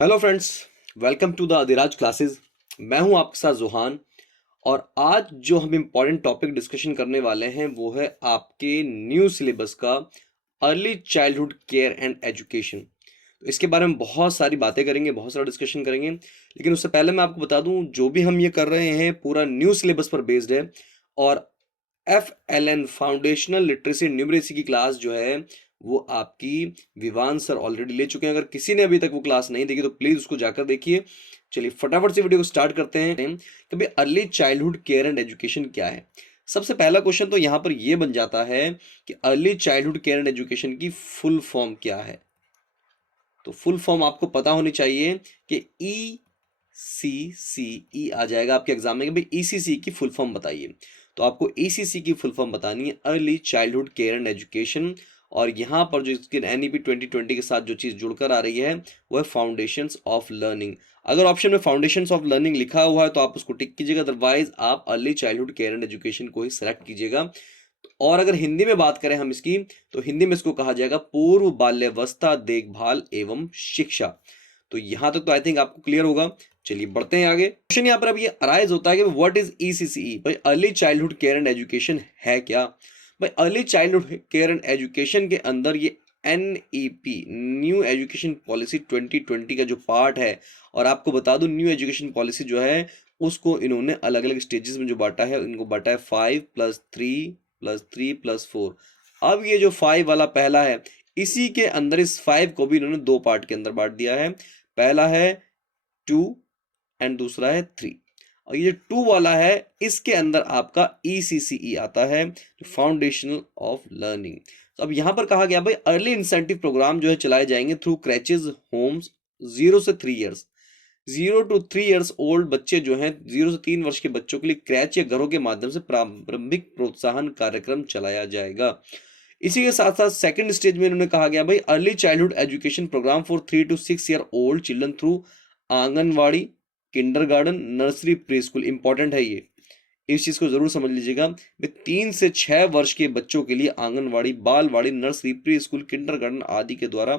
Hello friends, welcome to the Adhiraj classes. मैं हूं आपके साथ जुहान। और आज जो हम इम्पोर्टेंट टॉपिक डिस्कशन करने वाले हैं वो है आपके न्यू सिलेबस का early childhood care and education. तो इसके बारे में बहुत सारी बातें करेंगे, बहुत सारा डिस्कशन करेंगे, लेकिन उससे पहले मैं आपको बता दूं जो भी हम ये कर रहे हैं पूरा न्यू सिलेबस पर बेस्ड है। और FLN फाउंडेशनल लिटरेसी न्यूमरेसी की क्लास जो है वो आपकी विवान सर ऑलरेडी ले चुके हैं। अगर किसी ने अभी तक वो क्लास नहीं देखी तो प्लीज उसको जाकर देखिए। चलिए फटाफट से वीडियो को स्टार्ट करते हैं कि भाई early childhood care and education क्या है। सबसे पहला क्वेश्चन तो यहाँ पर ये बन जाता है कि early childhood care and education की फुल फॉर्म क्या है। तो फुल फॉर्म आपको पता होनी चाहिए कि ECCE आ जाएगा आपके एग्जाम में कि भाई ECC की फुल फॉर्म बताइए। तो आपको ECC की फुल फॉर्म बतानी है, early childhood care and education. और यहाँ पर जो इसके NEP 2020 के साथ जो चीज़ जुड़कर आ रही है वो है फाउंडेशंस ऑफ लर्निंग। अगर ऑप्शन में फाउंडेशंस ऑफ लर्निंग लिखा हुआ है तो आप उसको टिक कीजिएगा, अदरवाइज आप early childhood care and education को ही सेलेक्ट कीजिएगा। और अगर हिंदी में बात करें हम इसकी, तो हिंदी में इसको कहा जाएगा पूर्व बाल्यावस्था देखभाल एवं शिक्षा। तो यहां तक तो आई थिंक आपको क्लियर होगा। चलिए बढ़ते हैं आगे। क्वेश्चन यहाँ पर अब ये अराइज होता है कि व्हाट इज ECCE। भाई early childhood care and education है क्या। भाई early childhood care and education के अंदर ये NEP न्यू एजुकेशन पॉलिसी 2020 का जो पार्ट है। और आपको बता दूं न्यू एजुकेशन पॉलिसी जो है उसको इन्होंने अलग अलग स्टेजेस में जो बांटा है, इनको बांटा है 5+3+3+4। अब ये जो 5 वाला पहला है, इसी के अंदर इस 5 को भी इन्होंने दो पार्ट के अंदर बांट दिया है। पहला है 2 एंड दूसरा है 3। और ये 2 वाला है इसके अंदर आपका ECCE आता है, जो फाउंडेशनल ऑफ लर्निंग। तो अब यहां पर कहा गया भाई अर्ली इंसेंटिव प्रोग्राम जो है चलाए जाएंगे थ्रू क्रैचेज होम्स 0 से 3 ईयर्स। 0 to 3 ईयर्स ओल्ड बच्चे जो हैं, 0 से 3 वर्ष के बच्चों के लिए क्रैच या घरों के माध्यम से प्रारंभिक प्रोत्साहन कार्यक्रम चलाया जाएगा। इसी के साथ साथ सेकंड स्टेज में इन्होंने कहा गया भाई early childhood education program for 3 to 6 year old children through anganwadi, kindergarten, nursery, pre school. Important है ये, इस चीज को जरूर समझ लीजिएगा। 3 से 6 वर्ष के बच्चों के लिए anganwadi, balwadi, nursery, pre school, kindergarten आदि के द्वारा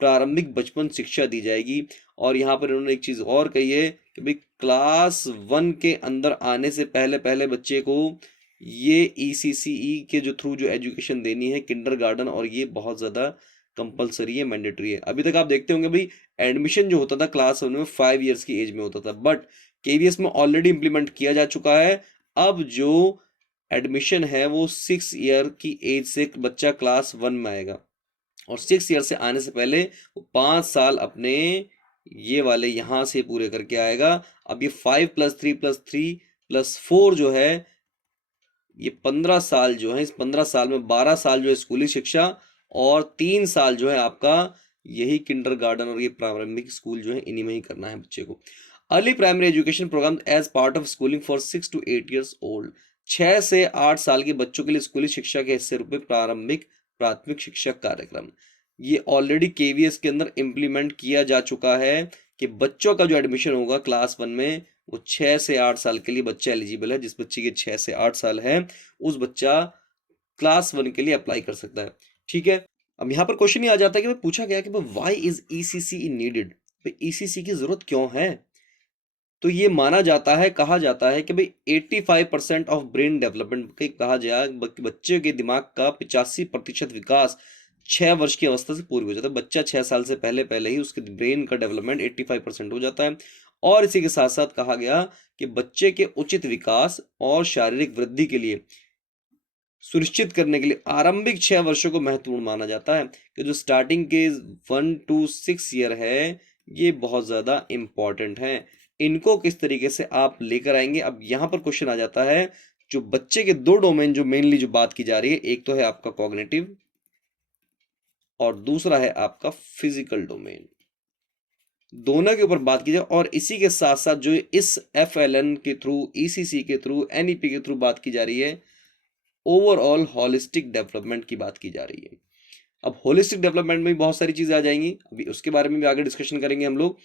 प्रारंभिक बचपन शिक्षा दी जाएगी। और यहाँ पर इन्होंने एक चीज और कही है कि भाई क्लास 1 के अंदर आने से पहले पहले बच्चे को ये ECCE के जो थ्रू जो एजुकेशन देनी है किंडरगार्टन, और ये बहुत ज्यादा कंपलसरी है, मैंडेटरी है। अभी तक आप देखते होंगे भाई एडमिशन जो होता था क्लास 1 में 5 ईयर्स की एज में होता था, बट KVS में ऑलरेडी इंप्लीमेंट किया जा चुका है। अब जो एडमिशन है वो 6 ईयर की एज से बच्चा क्लास 1 में आएगा, और 6 ईयर से आने से पहले वो 5 साल अपने ये वाले यहां से पूरे करके आएगा। अब ये 5+3+3+4 जो है ये 15 साल जो है, इस 15 साल में 12 साल जो है स्कूली शिक्षा, और 3 साल जो है आपका यही किंडरगार्टन और ये प्रारंभिक स्कूल जो है इन्हीं में ही करना है बच्चे को। Early primary education program as part of schooling for 6 to 8 years old. 6 से 8 साल के बच्चों के लिए स्कूली शिक्षा के हिस्से रूप में प्रारंभिक प्राथमिक शिक्षा कार्यक्रम ये ऑलरेडी KVS के अंदर इम्प्लीमेंट किया जा चुका है कि बच्चों का जो एडमिशन होगा क्लास 1 में वो 6 से 8 साल के लिए बच्चा एलिजिबल है। जिस बच्चे के 6 से 8 साल है उस बच्चा क्लास 1 के लिए अप्लाई कर सकता है। ठीक है, अब यहाँ पर क्वेश्चन ही आ जाता है कि भाई पूछा गया कि भाई व्हाई इज ECCE नीडेड। भाई ECC की जरूरत क्यों है। तो ये माना जाता है, कहा जाता है कि भाई 85% ऑफ ब्रेन डेवलपमेंट कहा जाए बच्चे के दिमाग का 85% विकास 6 वर्ष की अवस्था से पूर्व हो जाता है। बच्चा 6 साल से पहले पहले ही उसके ब्रेन का डेवलपमेंट 85% हो जाता है। और इसी के साथ साथ कहा गया कि बच्चे के उचित विकास और शारीरिक वृद्धि के लिए सुनिश्चित करने के लिए आरंभिक 6 वर्षों को महत्वपूर्ण माना जाता है कि जो स्टार्टिंग के 1 to 6 ईयर है ये बहुत ज्यादा इंपॉर्टेंट है। इनको किस तरीके से आप लेकर आएंगे। अब यहां पर क्वेश्चन आ जाता है जो बच्चे के दो डोमेन जो मेनली जो बात की जा रही है, एक तो है आपका कॉग्निटिव और दूसरा है आपका फिजिकल डोमेन। दोनों के ऊपर बात की जाए, और इसी के साथ साथ जो इस FLN के थ्रू, ECC के थ्रू, NEP के थ्रू बात की जा रही है ओवरऑल होलिस्टिक डेवलपमेंट की बात की जा रही है। अब होलिस्टिक डेवलपमेंट में भी बहुत सारी चीजें आ जाएंगी, अभी उसके बारे में भी आगे डिस्कशन करेंगे हम लोग।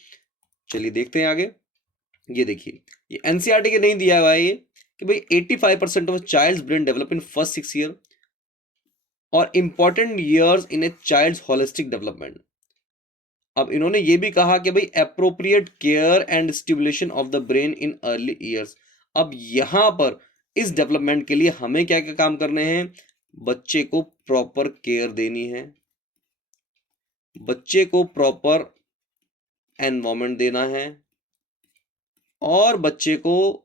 चलिए देखते हैं आगे। ये देखिए ये NCERT के नहीं दिया हुआ है ये कि भाई 85% of child's brain develop in first 6 year और important years in a child's holistic development. अब इन्होंने ये भी कहा कि भाई appropriate care and stimulation of the brain in early years. अब यहां पर इस डेवलपमेंट के लिए हमें क्या क्या काम करने हैं? बच्चे को प्रॉपर केयर देनी है, बच्चे को प्रॉपर एनवायरमेंट देना है, और बच्चे को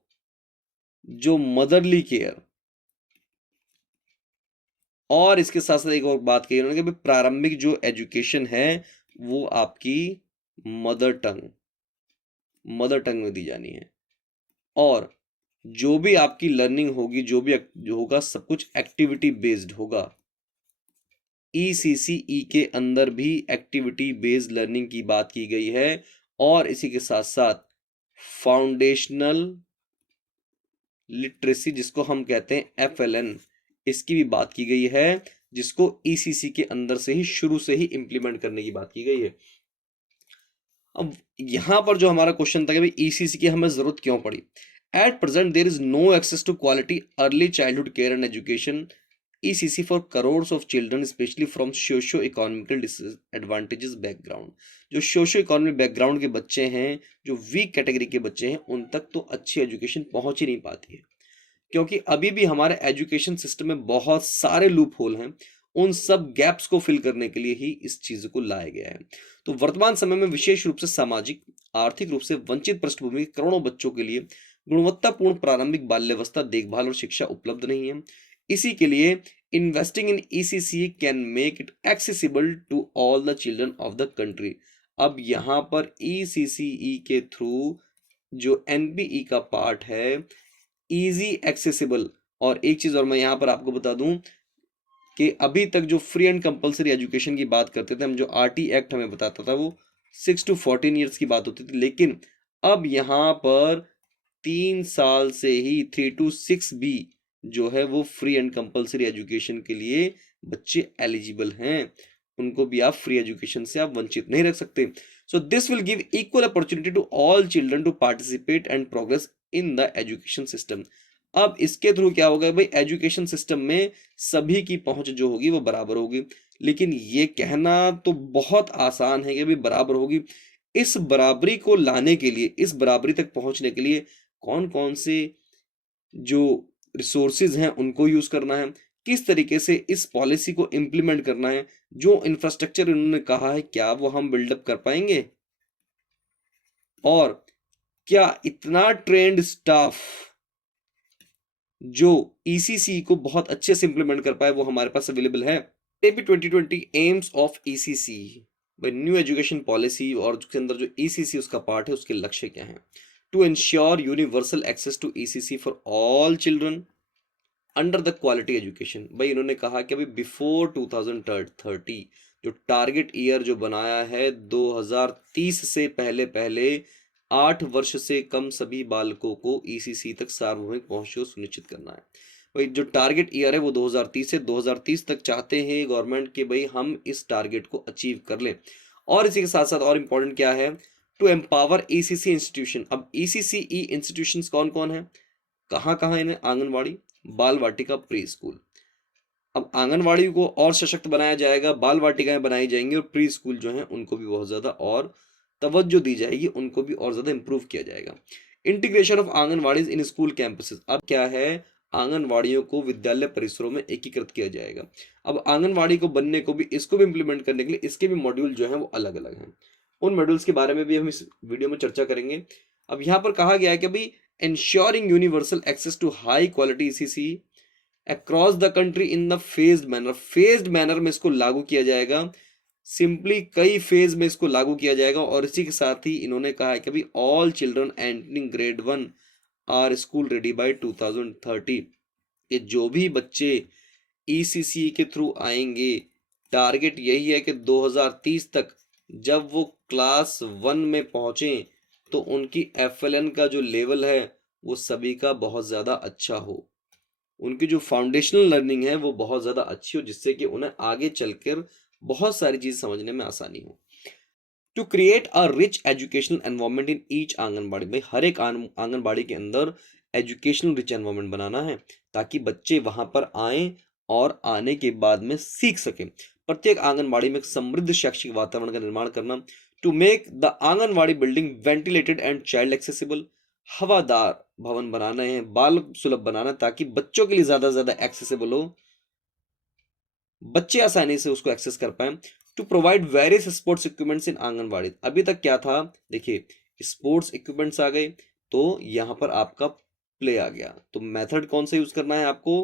जो मदरली केयर, और इसके साथ साथ एक और बात कही उन्होंने कि प्रारंभिक जो एजुकेशन है वो आपकी मदर टंग में दी जानी है, और जो भी आपकी लर्निंग होगी, जो होगा, सब कुछ एक्टिविटी बेस्ड होगा। ECCE के अंदर भी एक्टिविटी बेस्ड लर्निंग की बात की गई है, और इसी के साथ साथ फाउंडेशनल लिटरेसी जिसको हम कहते हैं FLN, इसकी भी बात की गई है, जिसको ECC के अंदर से ही शुरू से ही इंप्लीमेंट करने की बात की गई है। अब यहां पर जो हमारा क्वेश्चन था कि भाई ECC की हमें जरूरत क्यों पड़ी? At present there is no access to quality early childhood care and education ECC for crores of children, especially from socio-economical disadvantages background। जो socio-economic background के बच्चे हैं, जो वीक कैटेगरी के बच्चे हैं, उन तक तो अच्छी एजुकेशन पहुंच ही नहीं पाती है, क्योंकि अभी भी हमारे एजुकेशन सिस्टम में बहुत सारे लूप होल हैं। उन सब गैप्स को फिल करने के लिए ही इस चीज को लाया गया है। तो वर्तमान समय में विशेष रूप से सामाजिक आर्थिक रूप से वंचित पृष्ठभूमि के करोड़ों बच्चों के लिए गुणवत्तापूर्ण प्रारंभिक बाल्यावस्था देखभाल और शिक्षा उपलब्ध नहीं है। इसी के लिए investing in ECC can make it accessible to all the children of the country. अब यहाँ पर ECCE के थ्रू जो NPE का पार्ट है, इजी एक्सेसिबल। और एक चीज और मैं यहाँ पर आपको बता दूं कि अभी तक जो फ्री एंड कंपलसरी एजुकेशन की बात करते थे हम, जो RT एक्ट हमें बताता था वो 6 to 14 ईयर्स की बात होती थी, लेकिन अब यहाँ पर 3 साल से ही 3 to 6 भी जो है वो फ्री एंड कंपलसरी एजुकेशन के लिए बच्चे एलिजिबल हैं। उनको भी आप फ्री एजुकेशन से आप वंचित नहीं रख सकते। So this will give equal opportunity to all children to participate and progress in the education system. अब इसके थ्रू क्या होगा भाई, एजुकेशन सिस्टम में सभी की पहुंच जो होगी वो बराबर होगी। लेकिन ये कहना तो बहुत आसान है कि भाई बराबर होगी। इस बराबरी को लाने के लिए, इस बराबरी तक पहुंचने के लिए कौन कौन से जो रिसोर्सेज हैं उनको यूज करना है, किस तरीके से इस पॉलिसी को इंप्लीमेंट करना है, जो इंफ्रास्ट्रक्चर इन्होंने कहा है क्या वो हम बिल्डअप कर पाएंगे, और क्या इतना ट्रेंड स्टाफ जो ECC को बहुत अच्छे से इंप्लीमेंट कर पाए वो हमारे पास अवेलेबल है। 2020 AIIMS of ECC new education policy, और उसके अंदर जो ECC उसका पार्ट है उसके लक्ष्य क्या है? To ensure universal access to ECC for all children under the quality education. भाई इन्होंने कहा कि अभी बिफोर 2030 जो टारगेट ईयर जो बनाया है 2030 से पहले पहले 8 वर्ष से कम सभी बालकों को ECC तक सार्वभौमिक पहुंच को सुनिश्चित करना है। भाई जो टारगेट ईयर है वो 2030 से 2030 तक चाहते हैं गवर्नमेंट के भाई हम इस टारगेट को अचीव कर लें। और इसी के साथ साथ और इम्पोर्टेंट क्या है, टू एम्पावर ECC इंस्टीट्यूशन। अब ECCE इंस्टीट्यूशंस कौन कौन है, कहाँ कहाँ इन्हें? आंगनवाड़ी, बाल वाटिका, प्री स्कूल। अब आंगनवाड़ी को और सशक्त बनाया जाएगा, बाल वाटिकाएं बनाई जाएंगी, और प्री स्कूल जो है उनको भी बहुत ज्यादा और तवज्जो दी जाएगी, उनको भी और ज्यादा इंप्रूव किया जाएगा। Integration of anganwadi in school campuses. अब क्या है, आंगनवाड़ियों को विद्यालय परिसरों में एकीकृत किया जाएगा। अब आंगनवाड़ी को बनने को भी, इसको भी इंप्लीमेंट करने के लिए इसके भी मॉड्यूल जो है वो अलग अलग हैं। उन मॉड्यूल्स के बारे में भी हम इस वीडियो में चर्चा करेंगे। अब यहाँ पर कहा गया है कि भाई ensuring universal access to high quality ECC across the country in the phased manner। phased manner में इसको लागू किया जाएगा, सिंपली कई फेज में इसको लागू किया जाएगा। और इसी के साथ ही इन्होंने कहा है कि भाई all children entering grade 1 are school ready by 2030। कि जो भी बच्चे ECC के थ्रू आएंगे, टारगेट यही है कि 2030 तक जब वो क्लास 1 में पहुंचे तो उनकी FLN का जो लेवल है वो सभी का बहुत ज़्यादा अच्छा हो, उनकी जो फाउंडेशनल लर्निंग है वो बहुत ज़्यादा अच्छी हो, जिससे कि उन्हें आगे चलकर बहुत सारी चीज़ समझने में आसानी हो। To create a rich educational environment in each anganwadi में, हर एक आंगनबाड़ी के अंदर एजुकेशनल रिच एनवायरनमेंट बनाना है ताकि बच्चे वहां पर आए और आने के बाद में सीख सकें। प्रत्येक आंगनबाड़ी में एक समृद्ध शैक्षिक वातावरण का निर्माण करना। To make the anganwadi building ventilated and child accessible, हवादार भवन बनाना है, बाल सुलभ बनाना है, ताकि बच्चों के लिए ज्यादा से ज्यादा एक्सेसिबल हो, बच्चे आसानी से उसको एक्सेस कर पाए। To provide various sports equipments in anganwadi, अभी तक क्या था, देखिए स्पोर्ट्स इक्विपमेंट्स आ गए, तो यहां पर आपका प्ले आ गया, तो मेथड कौन सा यूज करना है आपको,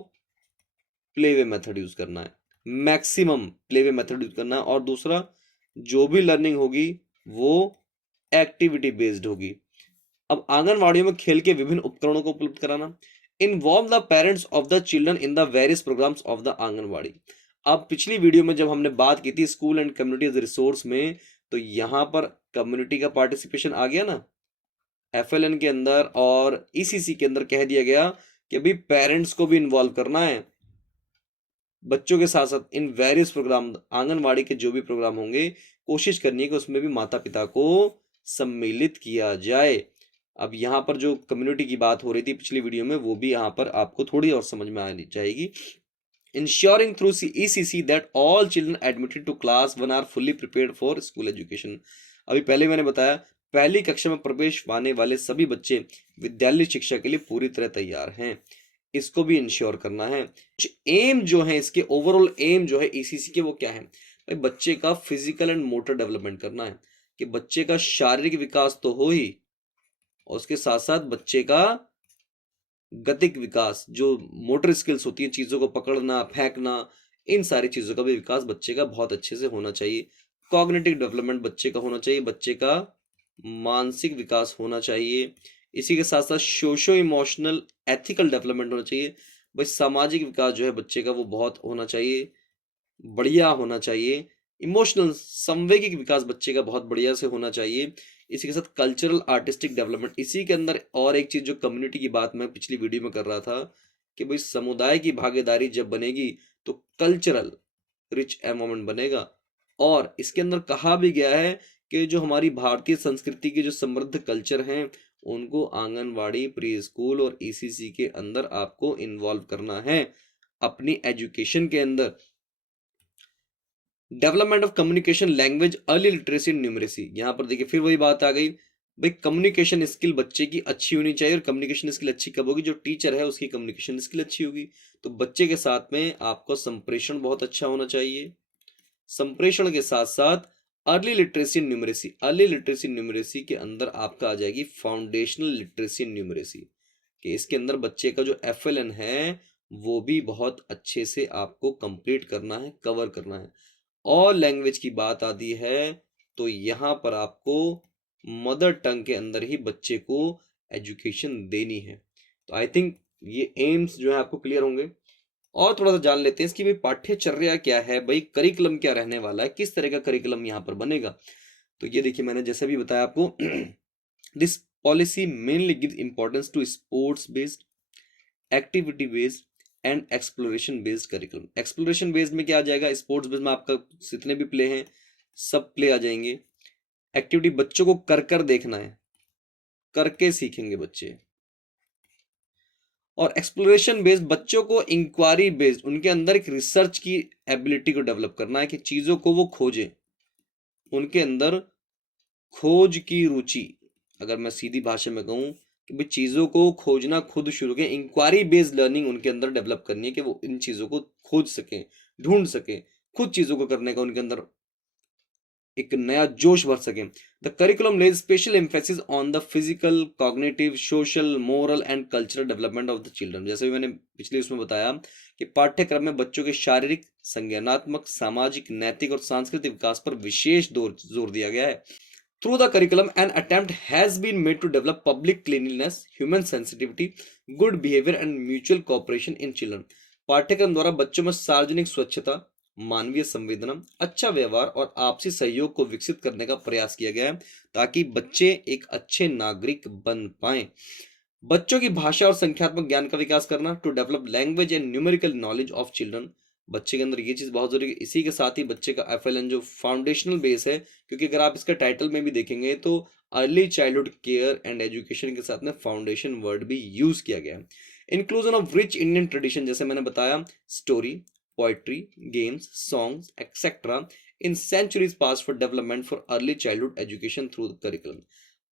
प्लेवे मेथड यूज करना है, मैक्सिमम प्लेवे मेथड यूज करना है। और दूसरा, जो भी लर्निंग होगी वो एक्टिविटी बेस्ड होगी। अब आंगनवाड़ियों में खेल के विभिन्न उपकरणों को उपलब्ध कराना, involve the parents of the children in the various programs of the anganwadi. अब पिछली वीडियो में जब हमने बात की थी school and community as resource में, तो यहां पर कम्युनिटी का पार्टिसिपेशन आ गया ना एफएलएन के अंदर, और ईसीसी के अंदर कह दिया गया कि अभी पेरेंट्स को भी इन्वॉल्व करना है बच्चों के साथ साथ इन वेरियस प्रोग्राम, आंगनवाड़ी के जो भी प्रोग्राम होंगे कोशिश करनी है कि उसमें भी माता पिता को सम्मिलित किया जाए। अब यहाँ पर जो कम्युनिटी की बात हो रही थी पिछली वीडियो में, वो भी यहाँ पर आपको थोड़ी और समझ में आनी चाहिए। Ensuring through ECC that all children admitted to class 1 are fully prepared for school education. अभी पहले मैंने बताया पहली कक्षा में प्रवेश पाने वाले सभी बच्चे विद्यालय शिक्षा के लिए पूरी तरह तैयार हैं, इसको भी इंश्योर करना है। एम जो है इसके, ओवरऑल एम जो है ECC के, वो क्या है भाई, बच्चे का फिजिकल एंड मोटर डेवलपमेंट करना है, कि बच्चे का शारीरिक विकास तो हो ही, और उसके साथ साथ बच्चे का गतिक विकास, जो मोटर स्किल्स होती है, चीजों को पकड़ना फेंकना, इन सारी चीजों का भी विकास बच्चे का बहुत अच्छे से होना चाहिए। कॉग्निटिव डेवलपमेंट बच्चे का होना चाहिए, बच्चे का मानसिक विकास होना चाहिए। इसी के साथ साथ सोशो इमोशनल एथिकल डेवलपमेंट होना चाहिए, भाई सामाजिक विकास जो है बच्चे का वो बहुत होना चाहिए, बढ़िया होना चाहिए। इमोशनल संवेगिक विकास बच्चे का बहुत बढ़िया से होना चाहिए। इसी के साथ कल्चरल आर्टिस्टिक डेवलपमेंट, इसी के अंदर और एक चीज जो कम्युनिटी की बात मैं पिछली वीडियो में कर रहा था कि भाई समुदाय की भागीदारी जब बनेगी तो कल्चरल रिच एनवायरनमेंट बनेगा। और इसके अंदर कहा भी गया है कि जो हमारी भारतीय संस्कृति के जो समृद्ध कल्चर हैं उनको आंगनवाड़ी, प्री स्कूल और ECC के अंदर आपको इन्वॉल्व करना है अपनी एजुकेशन के अंदर। Development of communication language early literacy and numeracy, यहाँ पर देखिए फिर वही बात आ गई, भाई कम्युनिकेशन स्किल बच्चे की अच्छी होनी चाहिए। और कम्युनिकेशन स्किल अच्छी कब होगी, जो टीचर है उसकी कम्युनिकेशन स्किल अच्छी होगी। तो बच्चे के साथ में आपको संप्रेषण बहुत अच्छा होना चाहिए। संप्रेषण के साथ साथ early literacy and numeracy, early literacy numeracy के अंदर आपका आ जाएगी फाउंडेशनल लिटरेसी एंड न्यूमरेसी, कि इसके अंदर बच्चे का जो FLN है वो भी बहुत अच्छे से आपको कंप्लीट करना है, कवर करना है। और लैंग्वेज की बात आती है तो यहाँ पर आपको मदर टंग के अंदर ही बच्चे को एजुकेशन देनी है। तो आई थिंक ये एम्स जो है आपको क्लियर होंगे। और थोड़ा सा जान लेते हैं इसकी भी पाठ्यचर्या क्या है, भाई करिकुलम क्या रहने वाला है, किस तरह का करिकुलम यहाँ पर बनेगा। तो ये देखिए मैंने जैसे भी बताया आपको this policy mainly gives importance to sports based, activity based and exploration based curriculum. Exploration based में क्या आ जाएगा, स्पोर्ट्स बेस्ड में आपका जितने भी प्ले हैं सब प्ले आ जाएंगे। एक्टिविटी बच्चों को कर कर देखना है, करके सीखेंगे बच्चे। और एक्सप्लोरेशन बेस्ड बच्चों को इंक्वायरी बेस्ड, उनके अंदर एक रिसर्च की एबिलिटी को डेवलप करना है कि चीजों को वो खोजें, उनके अंदर खोज की रुचि, अगर मैं सीधी भाषा में कहूं कि भाई चीजों को खोजना खुद शुरू करें, इंक्वायरी बेस्ड लर्निंग उनके अंदर डेवलप करनी है कि वो इन चीजों को खोज सकें, ढूंढ सकें, खुद चीजों को करने का उनके अंदर एक नया जोश भर सके। The curriculum lays special emphasis on the physical, cognitive, social, moral and cultural development of the children. जैसे भी मैंने पिछले उसमें बताया कि पाठ्यक्रम में बच्चों के शारीरिक, संज्ञानात्मक, सामाजिक, नैतिक और सांस्कृतिक विकास पर विशेष जोर दिया गया है। Through the curriculum, an attempt has been made to develop public cleanliness, human sensitivity, good behavior and mutual cooperation in children. पाठ्यक्रम द्वारा बच्चों में सार्वजनिक स्वच्छता, मानवीय संवेदना, अच्छा व्यवहार और आपसी सहयोग को विकसित करने का प्रयास किया गया है ताकि बच्चे एक अच्छे नागरिक बन पाएं। बच्चों की भाषा और संख्यात्मक ज्ञान का विकास करना, to develop language and numerical knowledge of children. बच्चे के अंदर ये चीज बहुत जरूरी है। इसी के साथ ही बच्चे का FLN जो फाउंडेशनल बेस है, क्योंकि अगर आप इसका टाइटल में भी देखेंगे तो early childhood care and education के साथ में फाउंडेशन वर्ड भी यूज किया गया है। Inclusion of rich Indian tradition, जैसे मैंने बताया, story, poetry, games, songs etcetera in centuries past for development for early childhood education through the curriculum.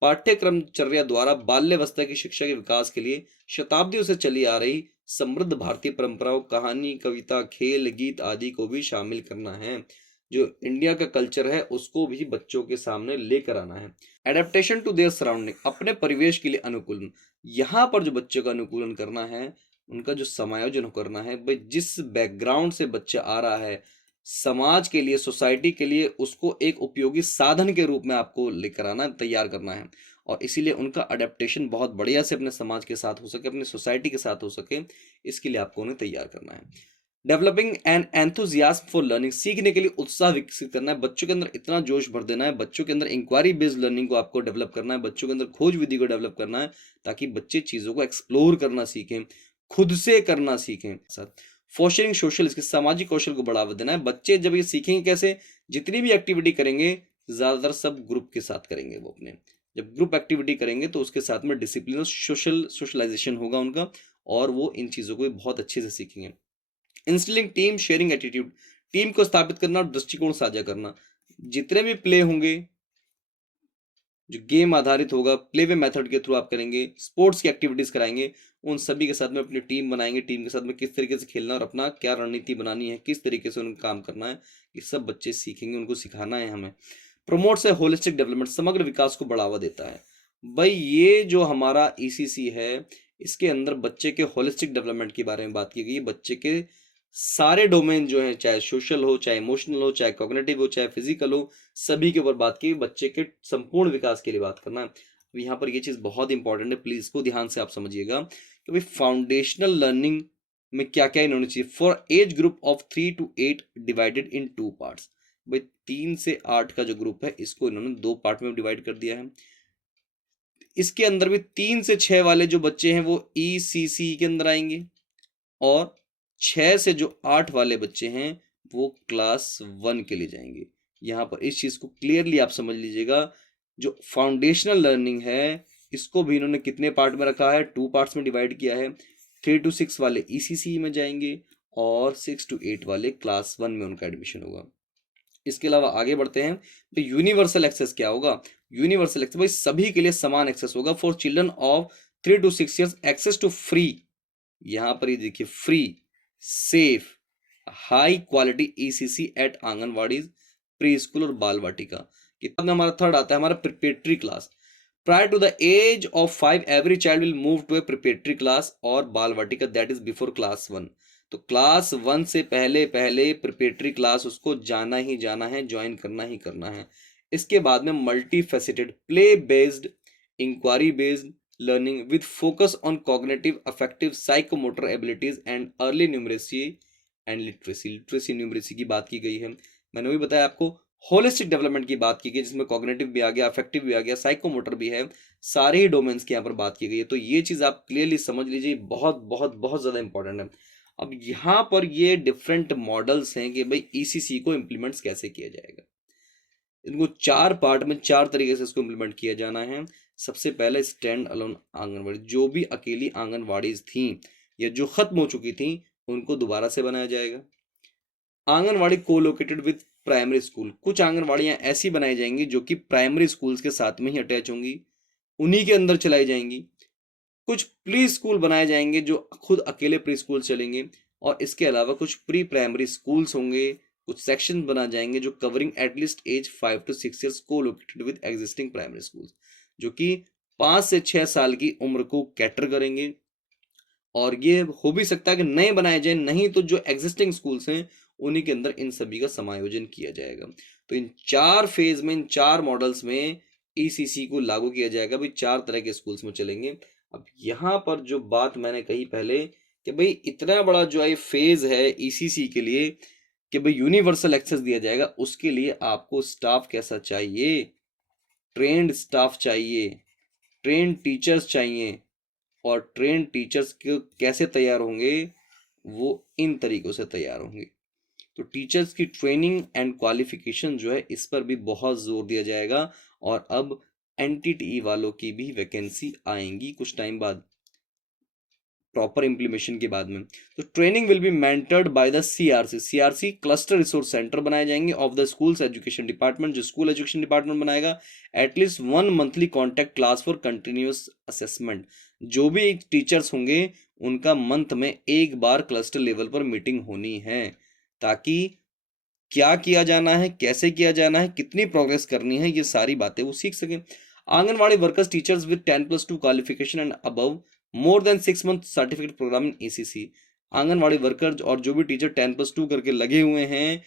पाठ्यक्रमचर्या द्वारा बाल्यावस्था की शिक्षा के विकास के लिए शताब्दियों से चली आ रही समृद्ध भारतीय परंपराओं, कहानी, कविता, खेल, गीत आदि को भी शामिल करना है। जो इंडिया का कल्चर है उसको भी बच्चों के सामने लेकर आना है। एडेप्टेशन टू देयर सराउंडिंग, अपने परिवेश के लिए अनुकूलन। यहाँ पर जो बच्चों का अनुकूलन करना है, उनका जो समायोजन करना है, भाई जिस बैकग्राउंड से बच्चा आ रहा है, समाज के लिए, सोसाइटी के लिए उसको एक उपयोगी साधन के रूप में आपको लेकर आना, तैयार करना है। और इसीलिए उनका अडेप्टेशन बहुत बढ़िया से अपने समाज के साथ हो सके, अपने सोसाइटी के साथ हो सके, इसके लिए आपको उन्हें तैयार करना है। Developing N enthusiasm for learning, सीखने के लिए उत्साह विकसित करना है। बच्चों के अंदर इतना जोश भर देना है, बच्चों के अंदर इंक्वायरी बेस्ड लर्निंग को आपको डेवलप करना है, बच्चों के अंदर खोज विधि को डेवलप करना है, ताकि बच्चे चीज़ों को एक्सप्लोर करना सीखें, खुद से करना सीखें। साथ फोस्टरिंग सोशल स्किल्स, सामाजिक कौशल को बढ़ावा देना है। बच्चे जब ये सीखेंगे कैसे, जितनी भी एक्टिविटी करेंगे ज़्यादातर सब ग्रुप के साथ करेंगे। वो अपने जब ग्रुप एक्टिविटी करेंगे तो उसके साथ में डिसिप्लिन और सोशलाइजेशन होगा उनका, और वो इन चीज़ों को भी बहुत अच्छे से सीखेंगे। Instilling team sharing attitude, team को स्थापित करना और दृष्टिकोण साझा करना। जितने भी प्ले होंगे, जो गेम आधारित होगा, प्ले वे मेथड के थ्रू आप करेंगे, स्पोर्ट्स की एक्टिविटीज कराएंगे, उन सभी के साथ में अपनी टीम बनाएंगे, टीम के साथ में किस तरीके से खेलना और अपना क्या रणनीति बनानी है, किस तरीके से उनको काम करना है, ये सब बच्चे सीखेंगे, उनको सिखाना है हमें। प्रमोट से होलिस्टिक डेवलपमेंट, समग्र विकास को बढ़ावा देता है। भाई ये जो हमारा ईसीसी है, इसके अंदर बच्चे के होलिस्टिक डेवलपमेंट के बारे में बात की गई। बच्चे के सारे डोमेन जो है, चाहे सोशल हो, चाहे इमोशनल हो, चाहे कॉग्निटिव हो, चाहे फिजिकल हो, सभी के ऊपर बात की। बच्चे के संपूर्ण विकास के लिए बात करना है। तो यहाँ पर ये चीज़ बहुत इंपॉर्टेंट है, प्लीज इसको ध्यान से आप समझिएगा कि भाई फाउंडेशनल लर्निंग में क्या क्या इन्होंने चाहिए। For age group of 3 to 8 divided in 2 parts, भाई 3 से 8 का जो ग्रुप है इसको इन्होंने 2 पार्ट में डिवाइड कर दिया है। इसके अंदर भी 3 से 6 वाले जो बच्चे हैं वो ईसीसी के अंदर आएंगे, और 6 से जो 8 वाले बच्चे हैं वो क्लास 1 के लिए जाएंगे। यहाँ पर इस चीज को क्लियरली आप समझ लीजिएगा। जो फाउंडेशनल लर्निंग है इसको भी इन्होंने कितने पार्ट में रखा है, 2 पार्ट्स में डिवाइड किया है। 3 to 6 वाले ईसीसी में जाएंगे, और 6 to 8 वाले क्लास 1 में उनका एडमिशन होगा। इसके अलावा आगे बढ़ते हैं तो यूनिवर्सल एक्सेस क्या होगा। यूनिवर्सल एक्सेस भाई सभी के लिए समान एक्सेस होगा। For children of 3 to 6 years access to free, यहाँ पर ये देखिए, free safe high quality ECC at anganwadi, pre school और बाल वाटिका। कितना हमारा थर्ड आता है हमारा preparatory class. Prior to the age of 5 every child will move to a preparatory class और Bal Vatika, that is before class 1। तो क्लास 1 से पहले पहले प्रिपरेटरी क्लास उसको जाना ही जाना है, ज्वाइन करना ही करना है। इसके बाद में multi faceted play based inquiry based learning with focus on cognitive, affective, psychomotor abilities and early numeracy and literacy। Literacy numeracy की बात की गई है। मैंने वही बताया आपको, होलिस्टिक डेवलपमेंट की बात की गई जिसमें कॉग्निटिव भी आ गया, अफेक्टिव भी आ गया, साइकोमोटर भी है, सारे ही डोमेन्स की यहाँ पर बात की गई है। तो ये चीज़ आप क्लियरली समझ लीजिए, बहुत बहुत बहुत ज़्यादा इंपॉर्टेंट है। अब यहाँ पर ये डिफरेंट मॉडल्स हैं कि भाई ईसीसी को इम्प्लीमेंट्स कैसे किया जाएगा। इनको 4 पार्ट में 4 तरीके से इसको इम्प्लीमेंट किया जाना है। सबसे पहले स्टैंड अलोन आंगनवाड़ी, जो भी अकेली आंगनवाड़ीज थी या जो खत्म हो चुकी थी उनको दोबारा से बनाया जाएगा। आंगनवाड़ी को लोकेटेड विद प्राइमरी स्कूल, कुछ आंगनवाड़ियां ऐसी बनाई जाएंगी जो कि प्राइमरी स्कूल्स के साथ में ही अटैच होंगी, उन्हीं के अंदर चलाई जाएंगी। कुछ प्री स्कूल बनाए जाएंगे जो खुद अकेले प्री स्कूल चलेंगे, और इसके अलावा कुछ प्री प्राइमरी स्कूल्स होंगे, कुछ सेक्शन बना जाएंगे जो covering at least age 5 to 6 years को located with existing primary schools, जो कि 5 से 6 साल की उम्र को कैटर करेंगे। और ये हो भी सकता है कि नए बनाए जाए, नहीं तो जो एग्जिस्टिंग स्कूल्स हैं उन्हीं के अंदर इन सभी का समायोजन किया जाएगा। तो इन 4 फेज में, इन 4 मॉडल्स में ईसीसी को लागू किया जाएगा। भाई 4 तरह के स्कूल्स में चलेंगे। अब यहाँ पर जो बात मैंने कही पहले कि भाई इतना बड़ा जो है फेज है ईसीसी के लिए कि भाई यूनिवर्सल एक्सेस दिया जाएगा, उसके लिए आपको स्टाफ कैसा चाहिए, ट्रेंड स्टाफ चाहिए, ट्रेंड टीचर्स चाहिए। और ट्रेंड टीचर्स के कैसे तैयार होंगे, वो इन तरीकों से तैयार होंगे। तो टीचर्स की ट्रेनिंग एंड क्वालिफिकेशन जो है इस पर भी बहुत जोर दिया जाएगा। और अब एनटीटीई वालों की भी वैकेंसी आएंगी कुछ टाइम बाद। प्रॉपर इम्प्लीमेशन के बाद में। तो training will be mentored by the CRC cluster resource centre बनाए जाएंगे of the schools education department, जो स्कूल एजुकेशन डिपार्टमेंट बनाएगा। At least 1 monthly contact class for continuous assessment, जो भी टीचर्स होंगे उनका मंथ में एक बार क्लस्टर लेवल पर मीटिंग होनी है, ताकि क्या किया जाना है, कैसे किया जाना है, कितनी प्रोग्रेस करनी है, ये सारी बातें वो सीख सकें। Anganwadi workers teachers with 10+2 qualification and above more than 6 month certificate program in ECC. Anganwadi worker और जो भी टीचर 10+2 करके लगे हुए हैं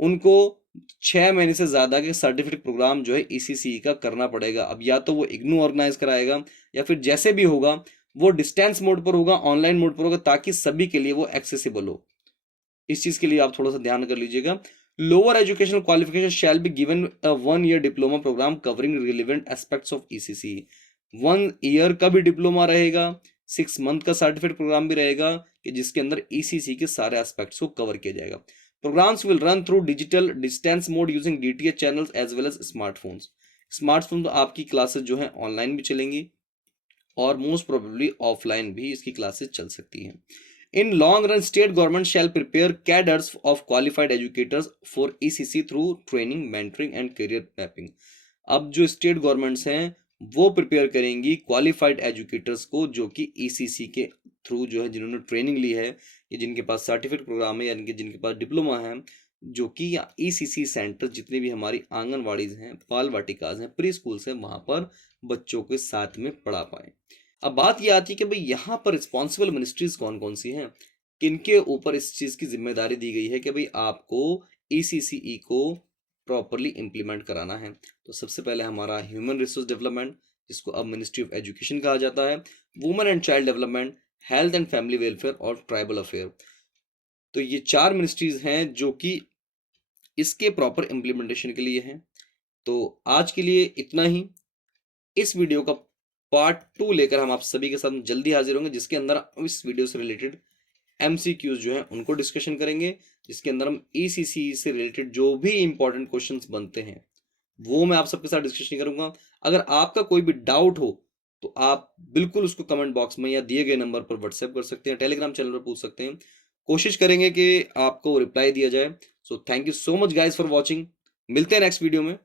उनको 6 महीने से ज्यादा के सर्टिफिकेट प्रोग्राम जो है ईसीसी का करना पड़ेगा। अब या तो वो इग्नू ऑर्गेनाइज कराएगा या फिर जैसे भी होगा वो डिस्टेंस मोड पर होगा, ऑनलाइन मोड पर होगा, ताकि सभी के लिए वो एक्सेसिबल हो। इस चीज के लिए आप थोड़ा सा ध्यान कर लीजिएगा। Lower educational qualification shall be given a 1 year diploma program covering relevant aspects of ECC. 1 year का भी डिप्लोमा रहेगा, 6 मंथ का सर्टिफिकेट प्रोग्राम भी रहेगा कि जिसके अंदर ईसीसी के सारे एस्पेक्ट्स को कवर किया जाएगा। Programs will run through digital distance mode using DTH channels as well as smartphones. Smartphone तो आपकी क्लासेस जो है ऑनलाइन भी चलेंगी और मोस्ट प्रोबेबली ऑफलाइन भी इसकी क्लासेस चल सकती हैं। In long run, state government shall prepare cadres of qualified educators for ECC through training, mentoring and career mapping. अब जो स्टेट गवर्नमेंट्स हैं वो प्रिपेयर करेंगी क्वालिफाइड एजुकेटर्स को, जो कि ईसीसी के थ्रू जो है जिन्होंने ट्रेनिंग ली है या जिनके पास सर्टिफिकेट प्रोग्राम है यानी कि जिनके पास डिप्लोमा है, जो कि ईसीसी सेंटर जितने भी हमारी आंगनवाड़ीज हैं, बाल वाटिकाज हैं, प्री स्कूल्स हैं, वहां पर बच्चों के साथ में पढ़ा पाए। अब बात ये आती है कि भाई यहाँ पर रिस्पॉन्सिबल मिनिस्ट्रीज कौन कौन सी हैं, किनके ऊपर इस चीज की जिम्मेदारी दी गई है कि भाई आपको ईसीसीई को प्रॉपरली इंप्लीमेंट कराना है। तो सबसे पहले हमारा ह्यूमन रिसोर्स डेवलपमेंट, जिसको अब मिनिस्ट्री ऑफ एजुकेशन कहा जाता है, women and child development, health and family welfare और ट्राइबल अफेयर। तो ये 4 मिनिस्ट्रीज हैं जो कि इसके प्रॉपर इंप्लीमेंटेशन के लिए हैं। तो आज के लिए इतना ही। इस वीडियो का पार्ट 2 लेकर हम आप सभी के साथ जल्दी हाजिर होंगे, जिसके अंदर इस वीडियो से रिलेटेड एमसीक्यूज जो है उनको डिस्कशन करेंगे, जिसके अंदर हम ईसीसी से रिलेटेड जो भी इंपॉर्टेंट क्वेश्चंस बनते हैं वो मैं आप सबके साथ डिस्कशन करूंगा। अगर आपका कोई भी डाउट हो तो आप बिल्कुल उसको कमेंट बॉक्स में या दिए गए नंबर पर व्हाट्सएप कर सकते हैं, टेलीग्राम चैनल पर पूछ सकते हैं। कोशिश करेंगे कि आपको रिप्लाई दिया जाए। So thank you so much guys for watching. मिलते हैं नेक्स्ट वीडियो में।